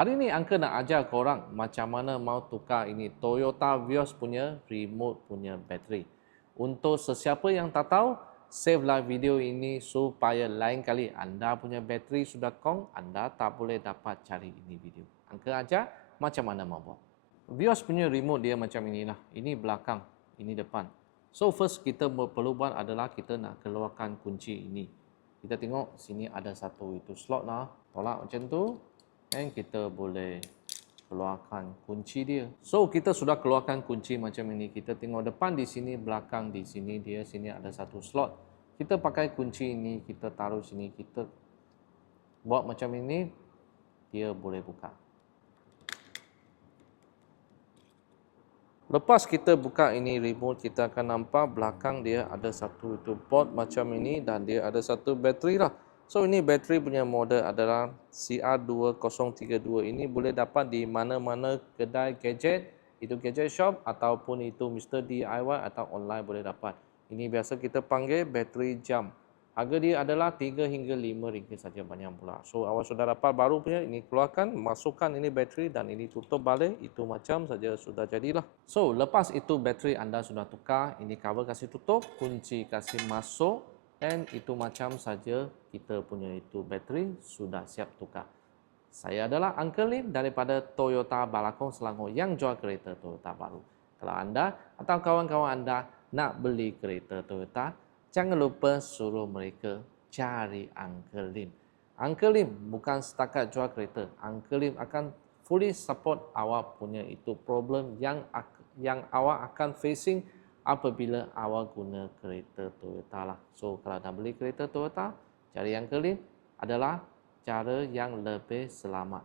Hari ni Angka nak ajar korang macam mana mau tukar ini Toyota Vios punya remote punya bateri. Untuk sesiapa yang tak tahu, save lah video ini supaya lain kali anda punya bateri sudah kong, anda tak boleh dapat cari ini video. Angka ajar macam mana mau buat. Vios punya remote dia macam inilah. Ini belakang, ini depan. So first kita perlu buat adalah kita nak keluarkan kunci ini. Kita tengok sini ada satu itu slot lah. Tolak macam tu. Dan kita boleh keluarkan kunci dia. So kita sudah keluarkan kunci macam ini. Kita tengok depan di sini, belakang di sini dia. Sini ada satu slot. Kita pakai kunci ini, kita taruh sini, kita buat macam ini, dia boleh buka. Lepas kita buka ini remote, kita akan nampak belakang dia ada satu itu port macam ini dan dia ada satu bateri lah. So ini bateri punya model adalah CR2032. Ini boleh dapat di mana-mana kedai gadget, itu gadget shop ataupun itu Mr. DIY atau online boleh dapat. Ini biasa kita panggil bateri jam. Harga dia adalah 3 hingga 5 ringgit saja, banyak pula. So awak sudah dapat baru punya, ini keluarkan, masukkan ini bateri dan ini tutup balik, itu macam saja sudah jadilah. So lepas itu bateri anda sudah tukar, ini cover kasih tutup, kunci kasih masuk, dan itu macam saja kita punya itu bateri sudah siap tukar. Saya adalah Uncle Lim daripada Toyota Balakong Selangor yang jual kereta Toyota baru. Kalau anda atau kawan-kawan anda nak beli kereta Toyota, jangan lupa suruh mereka cari Uncle Lim. Uncle Lim bukan setakat jual kereta. Uncle Lim akan fully support awak punya itu problem yang awak akan facing apabila awak guna kereta Toyota lah. So kalau nak beli kereta Toyota, cari Uncle Lim adalah cara yang lebih selamat.